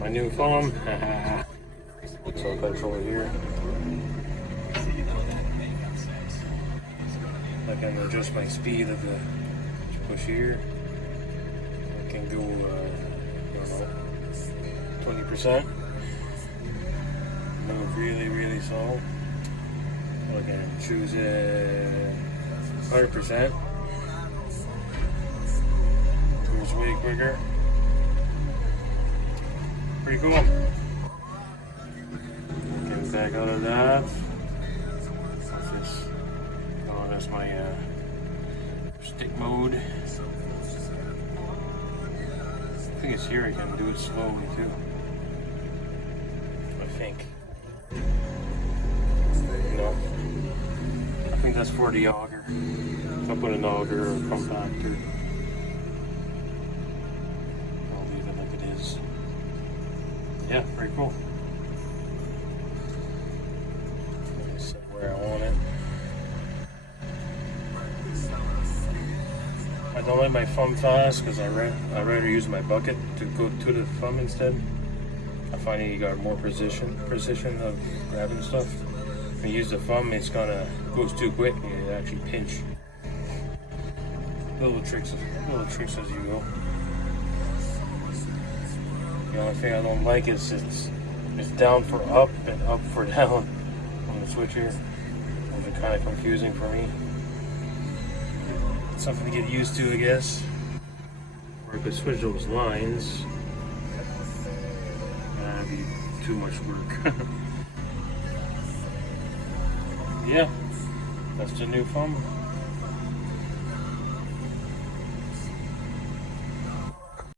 My new thumb. So controller here. I can adjust my speed of the push here. I can go, I don't know, 20%. Move really slow. I can choose 100%. Goes way quicker. Pretty cool. Get back out of that. Oh, that's my stick mode. I think it's here I can do it slowly too. I think. No. I think that's for the auger. If I put an auger or a compactor, I'll leave it like it is. Yeah, very cool. Set where I want it. I don't like my thumb fast because I'd rather use my bucket to go to the thumb instead. I find you got more precision of grabbing stuff. When you use the thumb, it's goes too quick and you actually pinch. Little tricks as you go. The only thing I don't like is it's down for up and up for down on the switch here. Those are kind of confusing for me. Something to get used to, I guess. Or I could switch those lines. That'd be too much work. Yeah, that's the new thumb.